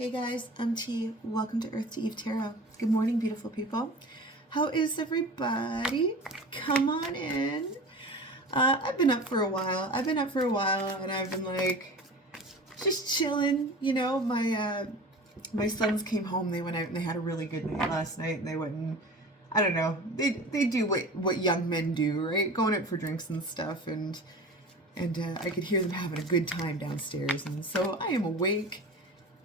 Hey guys, I'm T. Welcome to Earth to Eve Tarot. Good morning, beautiful people. How is everybody? Come on in. I've been up for a while. And I've been like just chilling. You know, my sons came home. They went out and they had a really good night last night. And they went and I don't know. They do what young men do, right? Going out for drinks and stuff. And I could hear them having a good time downstairs. And so I am awake.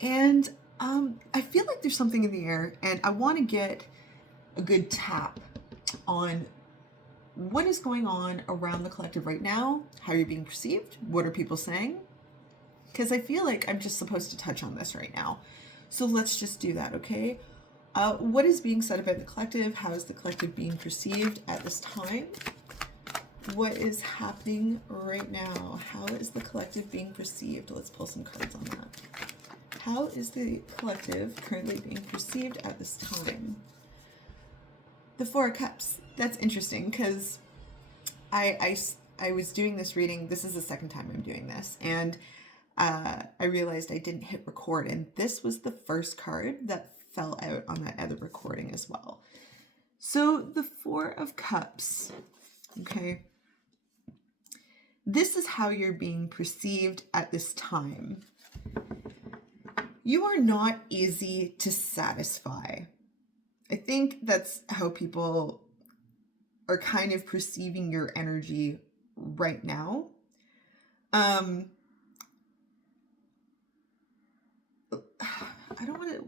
And I feel like there's something in the air, and I want to get a good tap on what is going on around the collective right now, how you're being perceived, what are people saying, because I feel like I'm just supposed to touch on this right now. So let's just do that, okay? What is being said about the collective? How is the collective being perceived at this time? What is happening right now? How is the collective being perceived? Let's pull some cards on that. How is the collective currently being perceived at this time? The Four of Cups. That's interesting because I was doing this reading. This is the second time I'm doing this. And I realized I didn't hit record. And this was the first card that fell out on that other recording as well. So the Four of Cups. Okay. This is how you're being perceived at this time. You are not easy to satisfy. I think that's how people are kind of perceiving your energy right now. I don't want to...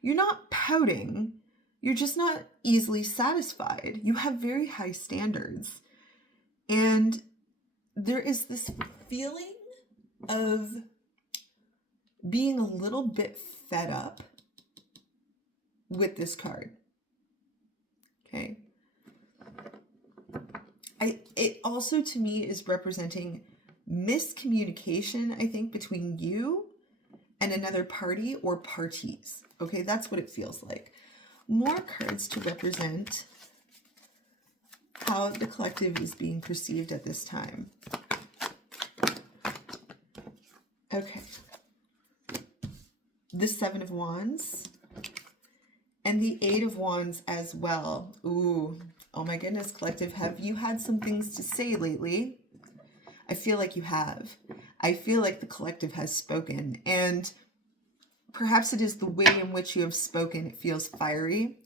You're not pouting. You're just not easily satisfied. You have very high standards. And there is this feeling of being a little bit fed up with this card. Okay. It also to me is representing miscommunication, I think, between you and another party or parties. Okay, that's what it feels like. More cards to represent how the collective is being perceived at this time. Okay. The Seven of Wands and the Eight of Wands as well. Ooh, oh my goodness, collective. Have you had some things to say lately? I feel like you have. I feel like the collective has spoken, and perhaps it is the way in which you have spoken. It feels fiery.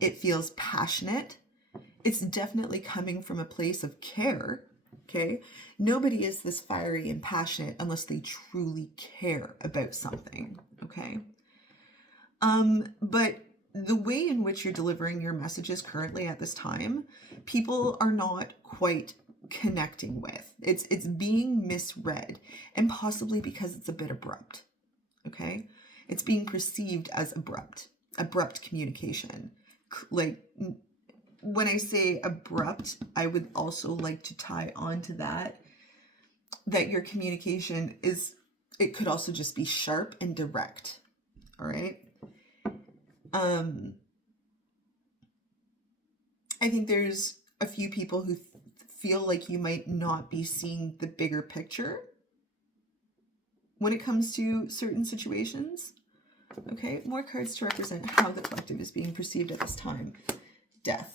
It feels passionate. It's definitely coming from a place of care. Okay. Nobody is this fiery and passionate unless they truly care about something. Okay. But the way in which you're delivering your messages currently at this time, people are not quite connecting with. It's being misread, and possibly because it's a bit abrupt. Okay. It's being perceived as abrupt communication. Like, when I say abrupt, I would also like to tie on to that your communication is, it could also just be sharp and direct. All right. I think there's a few people who feel like you might not be seeing the bigger picture when it comes to certain situations. Okay. More cards to represent how the collective is being perceived at this time. Death.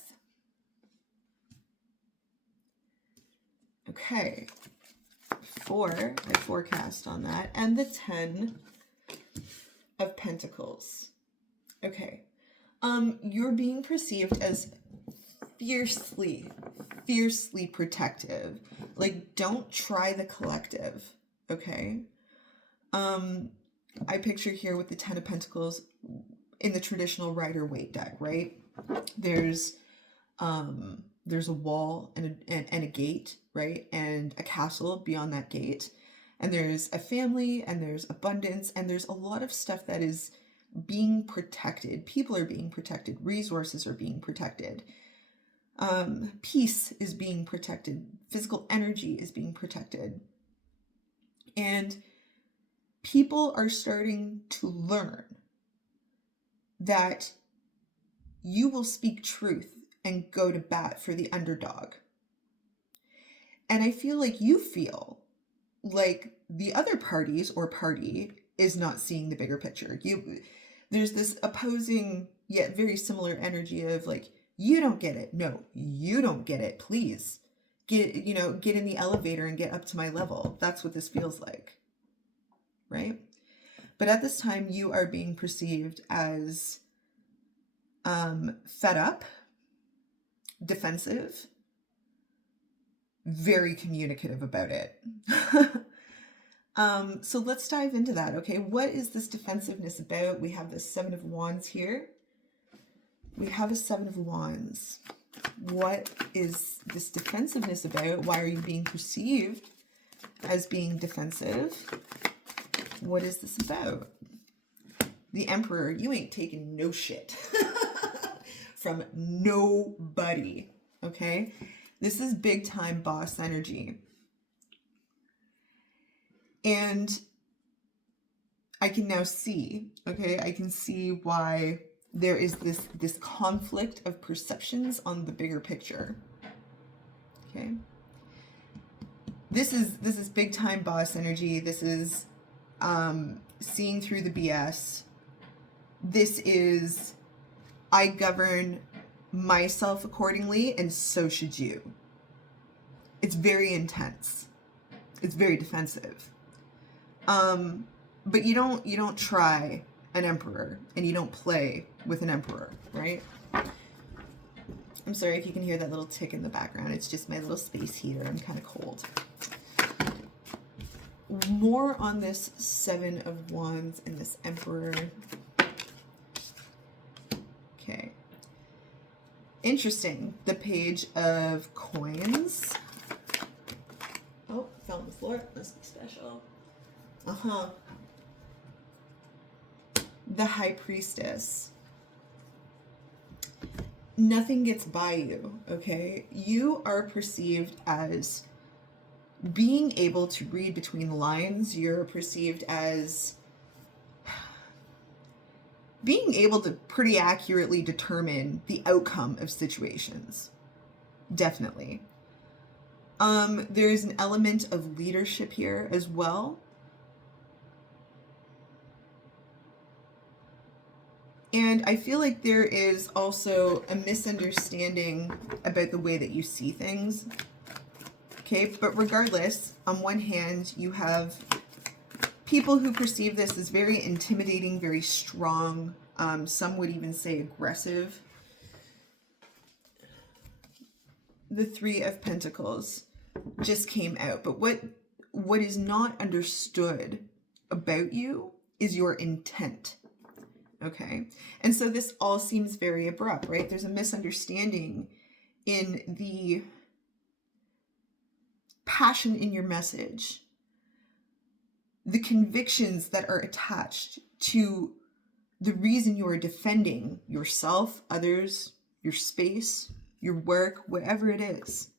Okay, I forecast on that, and the 10 of Pentacles. Okay, you're being perceived as fiercely protective. Like, don't try the collective, okay? I picture here with the 10 of Pentacles in the traditional Rider-Waite deck, right? There's a wall and a gate, right? And a castle beyond that gate. And there's a family, and there's abundance, and there's a lot of stuff that is being protected. People are being protected. Resources are being protected. Peace is being protected. Physical energy is being protected. And people are starting to learn that you will speak truth and go to bat for the underdog. And I feel like you feel like the other parties or party is not seeing the bigger picture. There's this opposing yet very similar energy of like, you don't get it. No, you don't get it. Please get in the elevator and get up to my level. That's what this feels like, right? But at this time, you are being perceived as fed up, defensive, very communicative about it. So let's dive into that, okay? What is this defensiveness about? We have the Seven of Wands here. We have a Seven of Wands. What is this defensiveness about? Why are you being perceived as being defensive? What is this about? The Emperor, you ain't taking no shit from nobody, okay? This is big time boss energy. And I can now see, okay? I can see why there is this conflict of perceptions on the bigger picture, okay? This is big time boss energy. This is seeing through the BS. This is, I govern myself accordingly, and so should you. It's very intense. It's very defensive. But you don't try an emperor, and you don't play with an emperor, right? I'm sorry if you can hear that little tick in the background. It's just my little space heater. I'm kind of cold. More on this Seven of Wands and this Emperor. Okay. Interesting. The Page of Coins. Oh, fell on the floor. Must be special. Uh-huh. The High Priestess. Nothing gets by you, okay? You are perceived as being able to read between the lines. You're perceived as being able to pretty accurately determine the outcome of situations. Definitely. There's an element of leadership here as well. And I feel like there is also a misunderstanding about the way that you see things. Okay, but regardless, on one hand, you have people who perceive this as very intimidating, very strong. Some would even say aggressive. The Three of Pentacles just came out. But what is not understood about you is your intent. Okay, and so this all seems very abrupt, right? There's a misunderstanding in the passion in your message, the convictions that are attached to the reason you are defending yourself, others, your space, your work, whatever it is.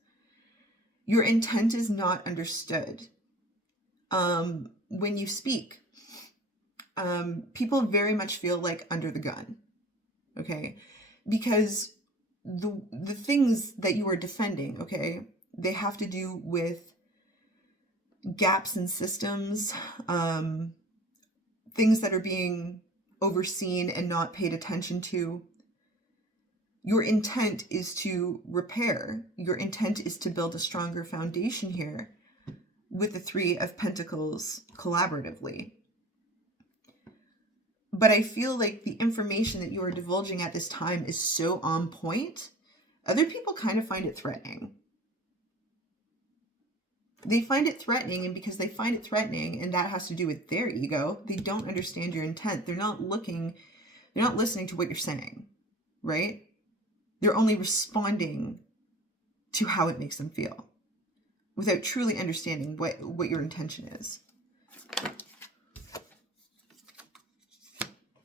Your intent is not understood. When you speak, people very much feel like under the gun, okay? Because the things that you are defending, okay, they have to do with gaps in systems, things that are being overseen and not paid attention to. Your intent is to repair. Your intent is to build a stronger foundation here with the Three of Pentacles collaboratively. But I feel like the information that you are divulging at this time is so on point, other people kind of find it threatening. They find it threatening, and because they find it threatening, and that has to do with their ego, they don't understand your intent. They're not listening to what you're saying, right? They're only responding to how it makes them feel without truly understanding what your intention is.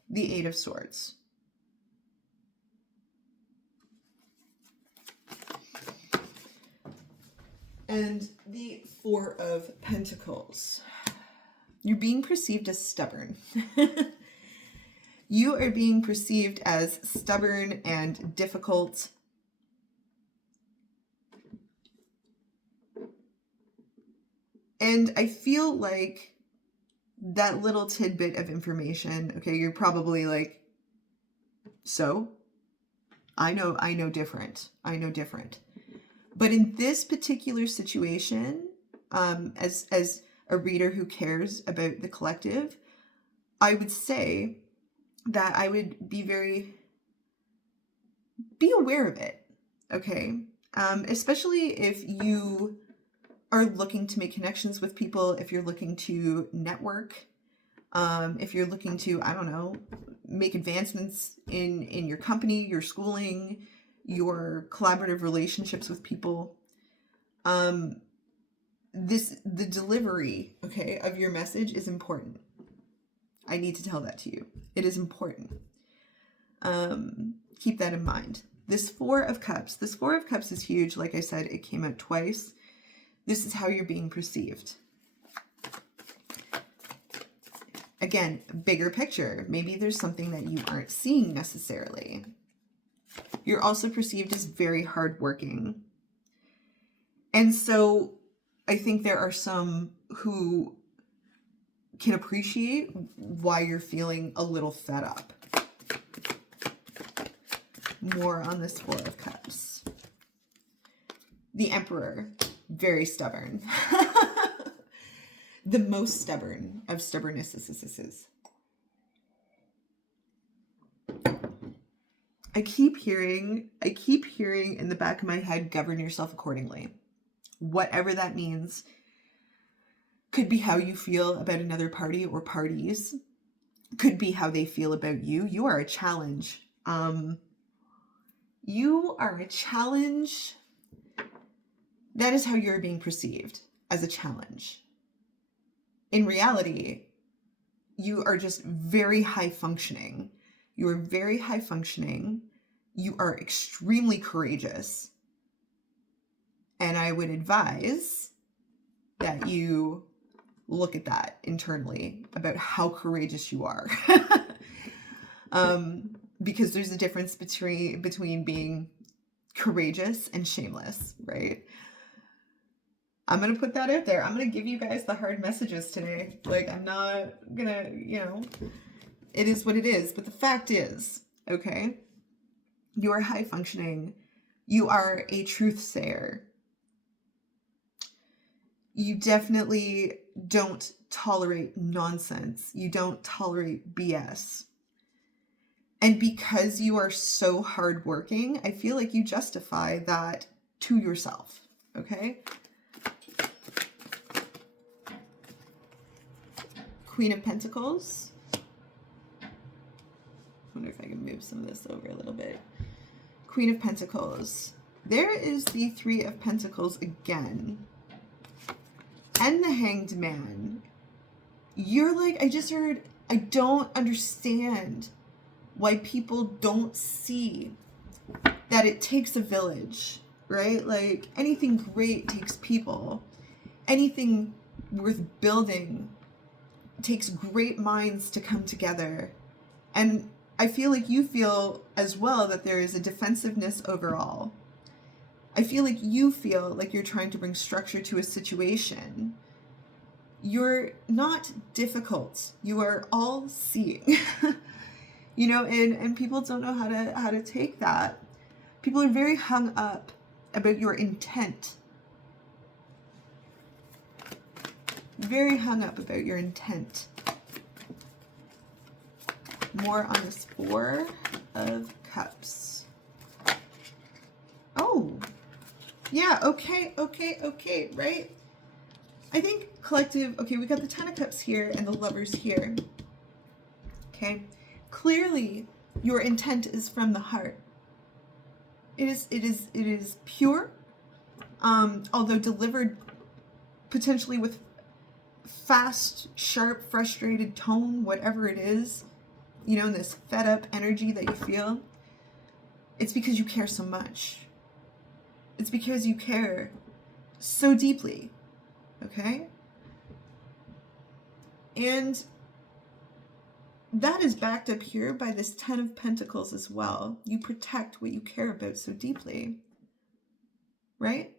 The Eight of Swords. And the Four of Pentacles. You're being perceived as stubborn. You are being perceived as stubborn and difficult. And I feel like that little tidbit of information, okay, you're probably like, so I know different. I know different. But in this particular situation, as a reader who cares about the collective, I would say that I would be aware of it, okay? Especially if you are looking to make connections with people, if you're looking to network, if you're looking to, I don't know, make advancements in your company, your schooling, your collaborative relationships with people. The delivery, okay, of your message is important. I need to tell that to you. It is important. Keep that in mind. This Four of Cups is huge. Like I said, it came out twice. This is how you're being perceived. Again, bigger picture. Maybe there's something that you aren't seeing necessarily. You're also perceived as very hardworking. And so I think there are some who can appreciate why you're feeling a little fed up. More on this Four of Cups. The Emperor, very stubborn. The most stubborn of stubbornnesses. I keep hearing in the back of my head, govern yourself accordingly. Whatever that means. Could be how you feel about another party or parties. Could be how they feel about you. You are a challenge. You are a challenge. That is how you're being perceived, as a challenge. In reality, you are just very high functioning. You are very high functioning. You are extremely courageous. And I would advise that you look at that internally about how courageous you are. Because there's a difference between being courageous and shameless, right? I'm going to put that out there. I'm going to give you guys the hard messages today. Like, I'm not going to, it is what it is. But the fact is, okay, you are high functioning. You are a truth sayer. You definitely don't tolerate nonsense. You don't tolerate BS. And because you are so hardworking, I feel like you justify that to yourself, okay? Queen of Pentacles. I wonder if I can move some of this over a little bit. Queen of Pentacles. There is the Three of Pentacles again. And the Hanged Man. You're like, I just heard, I don't understand why people don't see that it takes a village, right? Like, anything great takes people. Anything worth building takes great minds to come together. And I feel like you feel as well that there is a defensiveness overall. I feel like you feel like you're trying to bring structure to a situation. You're not difficult. You are all seeing. And people don't know how to take that. People are very hung up about your intent. Very hung up about your intent. More on this Four of Cups. Oh, yeah, okay, right? I think collective, okay, we got the Ten of Cups here and the Lovers here. Okay, clearly your intent is from the heart. It is pure, although delivered potentially with fast, sharp, frustrated tone, whatever it is, this fed up energy that you feel. It's because you care so much. It's because you care so deeply, okay? And that is backed up here by this Ten of Pentacles as well. You protect what you care about so deeply, right?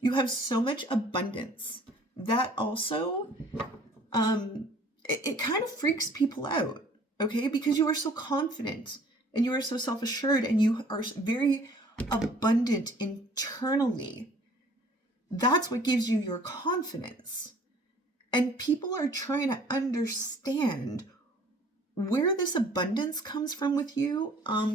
You have so much abundance. That also it kind of freaks people out, okay? Because you are so confident and you are so self-assured and you are very abundant internally. That's what gives you your confidence. And people are trying to understand where this abundance comes from with you.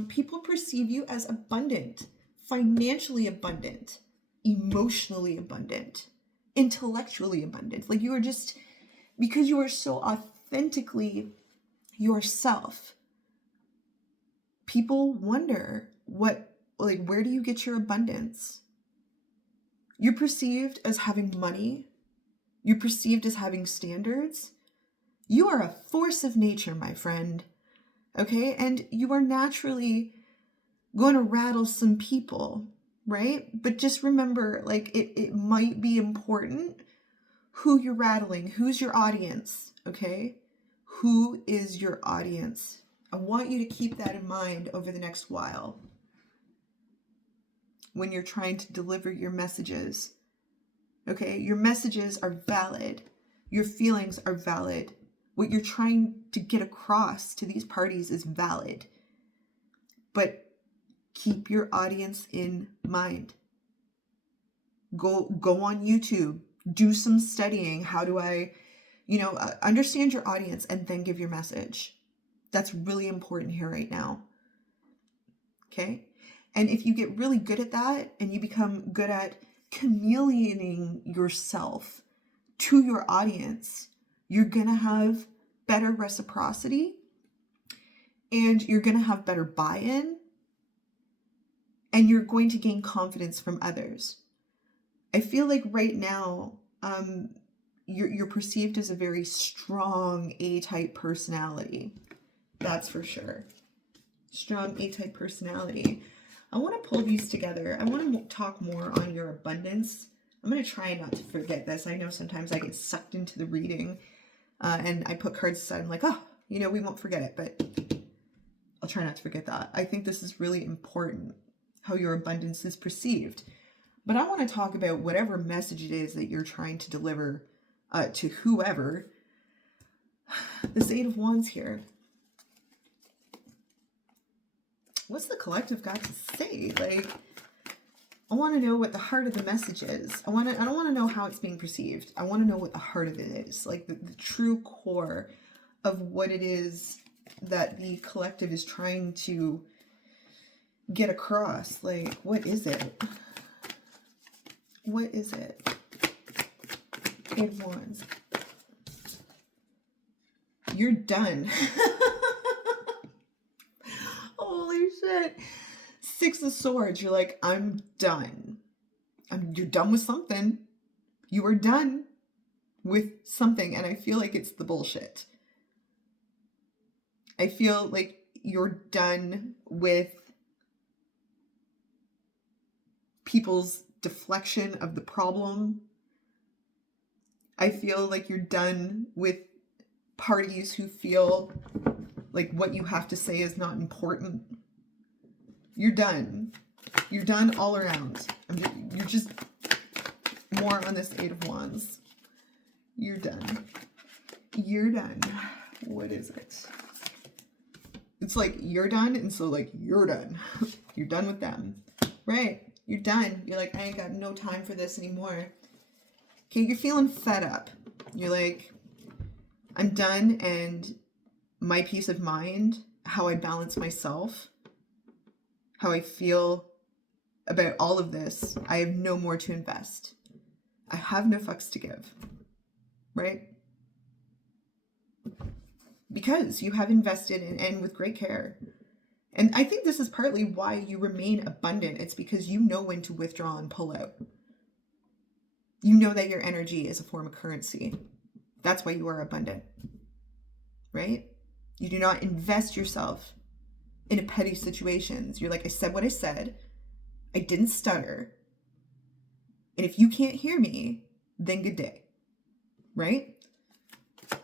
People perceive you as abundant, financially abundant, emotionally abundant, intellectually abundant. Like you are just, because you are so authentically yourself, people wonder where do you get your abundance? You're perceived as having money. You're perceived as having standards. You are a force of nature, my friend. Okay? And you are naturally going to rattle some people, right? But just remember, it might be important who you're rattling. Who's your audience? Okay? Who is your audience? I want you to keep that in mind over the next while when you're trying to deliver your messages. Okay? Your messages are valid. Your feelings are valid. What you're trying to get across to these parties is valid. But keep your audience in mind. Go on YouTube. Do some studying. How do I, understand your audience and then give your message. That's really important here right now. Okay? And if you get really good at that and you become good at chameleoning yourself to your audience, you're going to have better reciprocity and you're going to have better buy-in and you're going to gain confidence from others. I feel like right now, you're perceived as a very strong A-type personality. That's for sure. Strong A-type personality. I want to pull these together. I want to talk more on your abundance. I'm going to try not to forget this. I know sometimes I get sucked into the reading and I put cards aside. I'm like, we won't forget it, but I'll try not to forget that. I think this is really important, how your abundance is perceived. But I want to talk about whatever message it is that you're trying to deliver to whoever. This Eight of Wands here. What's the collective got to say? I want to know what the heart of the message is. I don't want to know how it's being perceived. I want to know what the heart of it is. The true core of what it is that the collective is trying to get across. What is it? What is it? Eight of Wands. You're done. Holy shit. Six of Swords. You're like, I'm done. You're done with something. You are done with something. And I feel like it's the bullshit. I feel like you're done with people's deflection of the problem. I feel like you're done with parties who feel like what you have to say is not important. You're done. You're done all around. You're just more on this Eight of Wands. You're done. You're done. What is it? It's like you're done, and so you're done. You're done with them. Right. You're done. You're like, I ain't got no time for this anymore. Okay, you're feeling fed up. You're like, I'm done, and my peace of mind, how I balance myself, how I feel about all of this, I have no more to invest. I have no fucks to give. Right? Because you have invested and with great care. And I think this is partly why you remain abundant. It's because you know when to withdraw and pull out. You know that your energy is a form of currency. That's why you are abundant. Right? You do not invest yourself in a petty situations. You're like, I said what I said. I didn't stutter. And if you can't hear me, then good day. Right?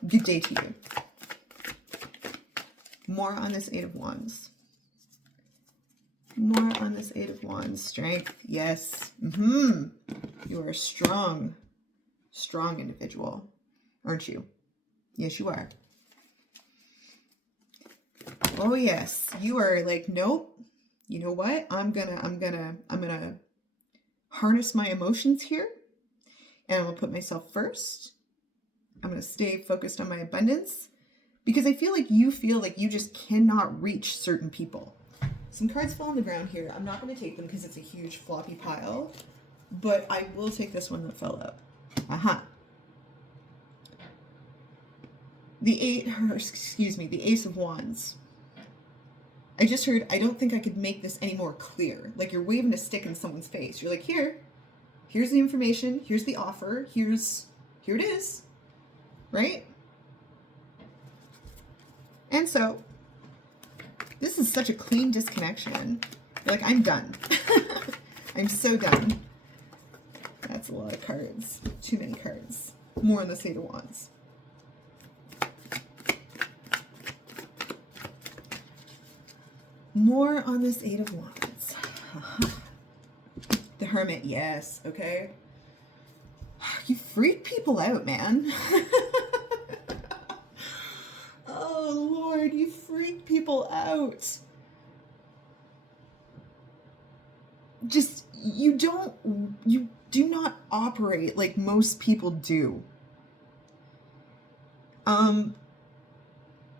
Good day to you. More on this Eight of Wands. More on this Eight of Wands. Strength. Yes. You are a strong individual, aren't you? Yes, you are. Oh yes, you are like, nope. You know what? I'm gonna harness my emotions here, and I'm gonna put myself first. I'm gonna stay focused on my abundance, because I feel like you just cannot reach certain people. Some cards fall on the ground here. I'm not going to take them because it's a huge floppy pile, but I will take this one that fell out. Aha. The Ace of Wands. I just heard, I don't think I could make this any more clear. Like you're waving a stick in someone's face. You're like, here's the information, here's the offer, here it is, right? And so, this is such a clean disconnection. You're like, I'm done. I'm so done. That's a lot of cards. Too many cards. More on this Eight of Wands. More on this Eight of Wands. The Hermit, yes, okay. You freak people out, man. Oh, Lord, you freak people out. Just, you do not operate like most people do.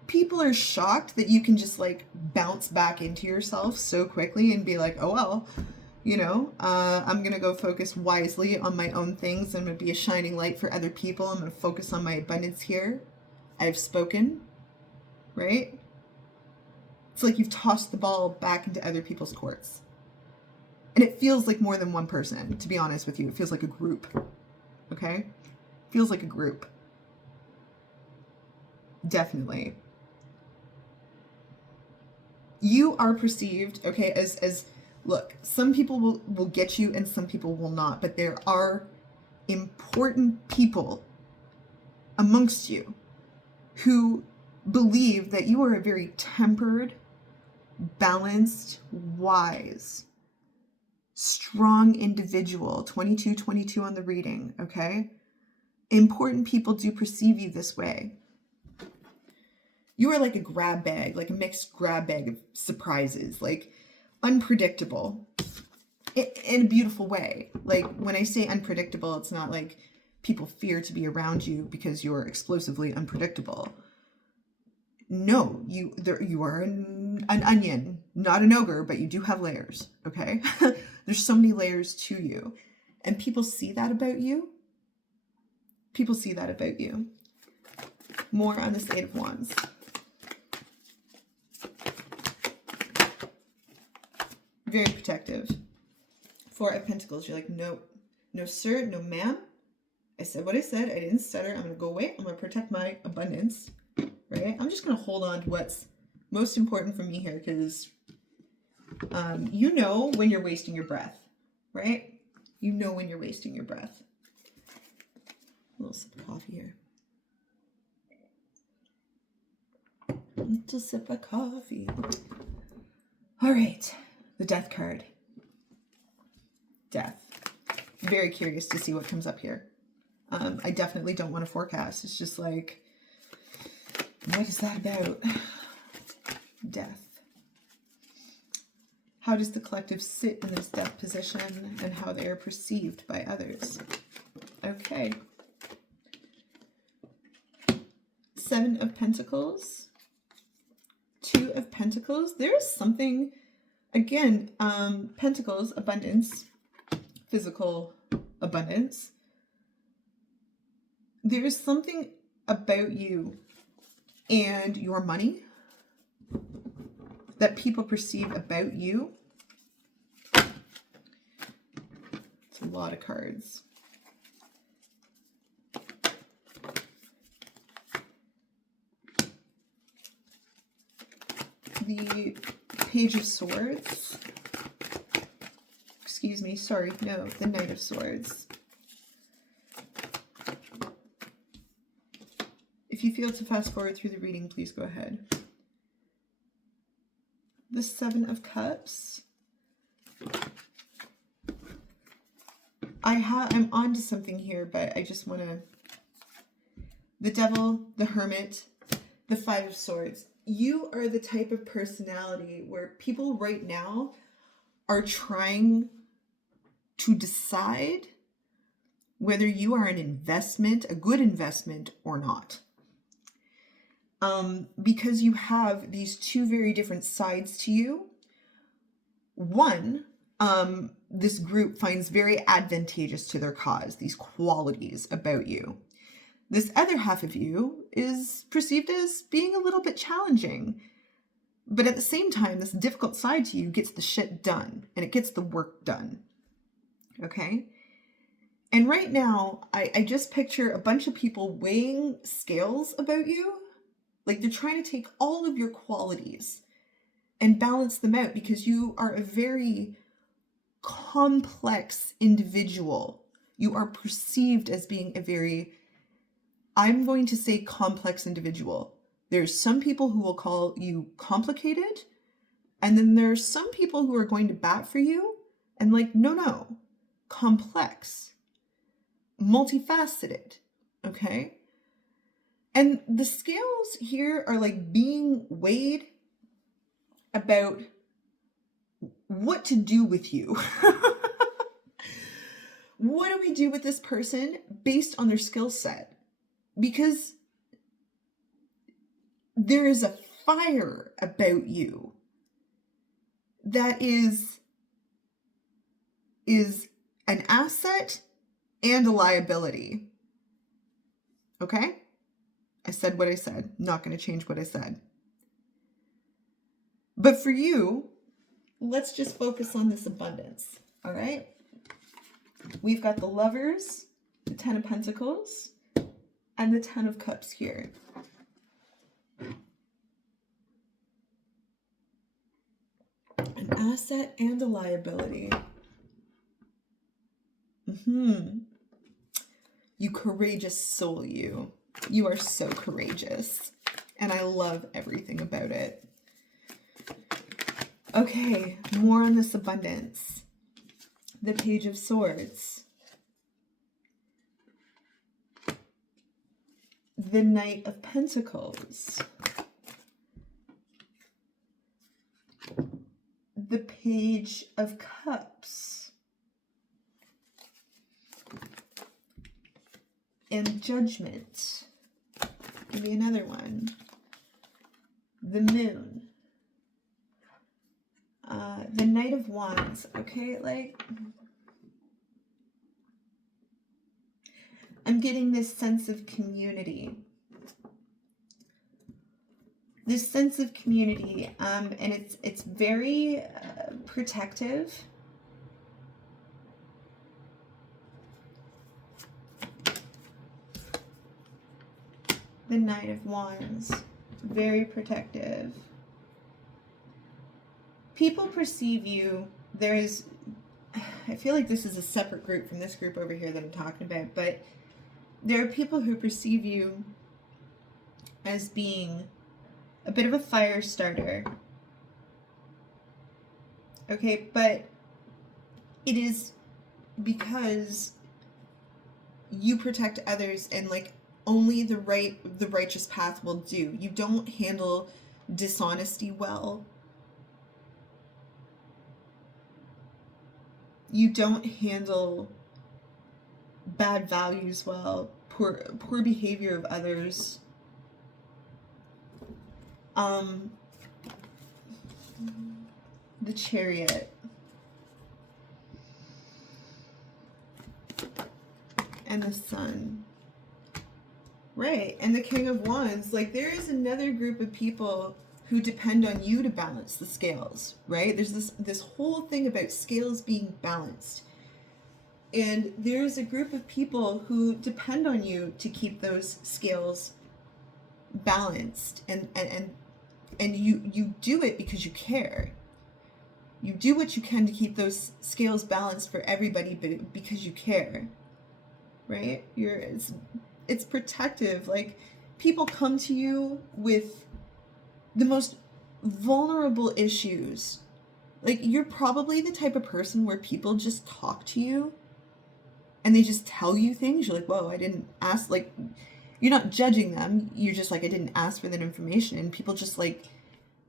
People are shocked that you can just like bounce back into yourself so quickly and be like, oh, well, you know, I'm going to go focus wisely on my own things. I'm going to be a shining light for other people. I'm going to focus on my abundance here. I've spoken, right? It's like you've tossed the ball back into other people's courts. And it feels like more than one person, to be honest with you. It feels like a group, okay? It feels like a group. Definitely. You are perceived, okay, as look, some people will get you and some people will not, but there are important people amongst you who believe that you are a very tempered, balanced, wise, strong individual. 22 on the reading, okay? Important people do perceive you this way. You are like a grab bag, like a mixed grab bag of surprises, like unpredictable in a beautiful way. Like when I say unpredictable, it's not like people fear to be around you because you're explosively unpredictable. No, you are an onion, not an ogre, but you do have layers, okay? There's so many layers to you. And people see that about you. People see that about you. More on this Eight of Wands. Very protective. Four of Pentacles. You're like, no, no sir, no ma'am. I said what I said. I didn't stutter. I'm going to go away. I'm going to protect my abundance. Right? I'm just going to hold on to what's most important for me here, because you know when you're wasting your breath, right? You know when you're wasting your breath. A little sip of coffee here. A little sip of coffee. All right. The Death card. Death. Very curious to see what comes up here. I definitely don't want to forecast. It's just like, what is that about? Death. How does the collective sit in this death position and how they are perceived by others? Okay. Seven of Pentacles. Two of Pentacles. There's something, again, Pentacles, abundance, physical abundance. There's something about you and your money that people perceive about you. It's a lot of cards. The Page of Swords. Excuse me, sorry, no, the Knight of Swords. If you feel to fast forward through the reading, please go ahead. The Seven of Cups. I'm on to something here, but I just want to the Devil, the Hermit, the Five of Swords. You are the type of personality where people right now are trying to decide whether you are an investment, a good investment or not. Because you have these two very different sides to you. One, this group finds very advantageous to their cause, these qualities about you. This other half of you is perceived as being a little bit challenging. But at the same time, this difficult side to you gets the shit done, and it gets the work done. Okay? And right now, I just picture a bunch of people weighing scales about you. Like they're trying to take all of your qualities and balance them out because you are a very complex individual. You are perceived as being a very, I'm going to say, complex individual. There's some people who will call you complicated, and then there's some people who are going to bat for you and like, no, complex, multifaceted, okay? And the scales here are like being weighed about what to do with you. What do we do with this person based on their skill set? Because there is a fire about you that is an asset and a liability. Okay? I said what I said. Not going to change what I said. But for you, let's just focus on this abundance. All right? We've got the Lovers, the Ten of Pentacles, and the Ten of Cups here. An asset and a liability. You courageous soul, you. You are so courageous. And I love everything about it. Okay, more on this abundance. The Page of Swords. The Knight of Pentacles. The Page of Cups. And Judgment. Give me another one. The Moon. The Knight of Wands. Okay, like, I'm getting this sense of community. This sense of community, and it's very protective. The Knight of Wands, very protective. People perceive you, I feel like this is a separate group from this group over here that I'm talking about, but there are people who perceive you as being a bit of a fire starter. Okay, but it is because you protect others and like only the righteous path will do. You don't handle dishonesty well. You don't handle bad values well, poor behavior of others. The Chariot. And the Sun. Right, and the King of Wands. Like, there is another group of people who depend on you to balance the scales, right? There's this whole thing about scales being balanced. And there's a group of people who depend on you to keep those scales balanced. And you do it because you care. You do what you can to keep those scales balanced for everybody, but because you care, right? It's protective. Like, people come to you with the most vulnerable issues. Like, you're probably the type of person where people just talk to you and they just tell you things. You're like, whoa, I didn't ask. Like, you're not judging them. You're just like, I didn't ask for that information. And people just like,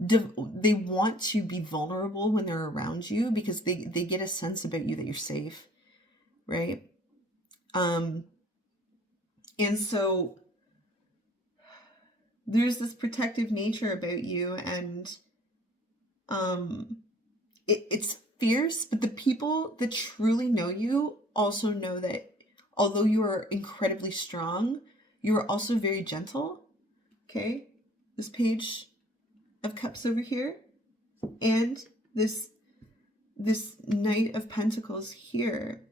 they want to be vulnerable when they're around you because they get a sense about you that you're safe, right? And so there's this protective nature about you, and it's fierce, but the people that truly know you also know that although you are incredibly strong, you are also very gentle. Okay, this Page of Cups over here, and this Knight of Pentacles here.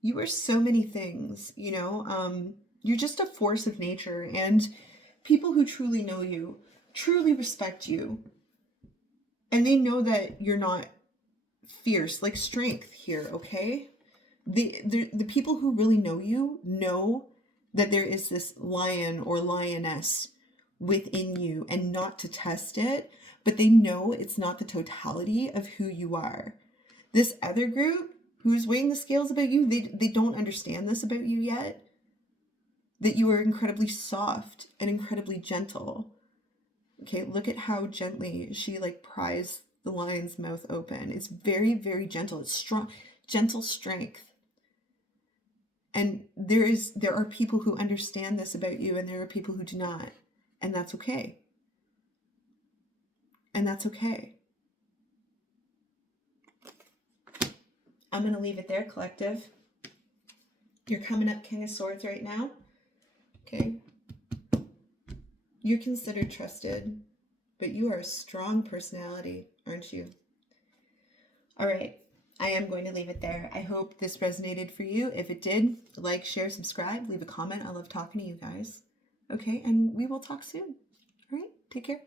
You are so many things, you know. You're just a force of nature, and people who truly know you truly respect you, and they know that you're not fierce, like strength here. Okay, the people who really know you know that there is this lion or lioness within you, and not to test it, but they know it's not the totality of who you are. This other group who's weighing the scales about you, they don't understand this about you yet, that you are incredibly soft and incredibly gentle. Okay, look at how gently she like pries the lion's mouth open. It's very, very gentle. It's strong, gentle strength. And there are people who understand this about you, and there are people who do not. And that's okay. And that's okay. I'm going to leave it there, collective. You're coming up King of Swords right now. Okay. You're considered trusted, but you are a strong personality, aren't you? All right. I am going to leave it there. I hope this resonated for you. If it did, like, share, subscribe, leave a comment. I love talking to you guys. Okay. And we will talk soon. All right. Take care.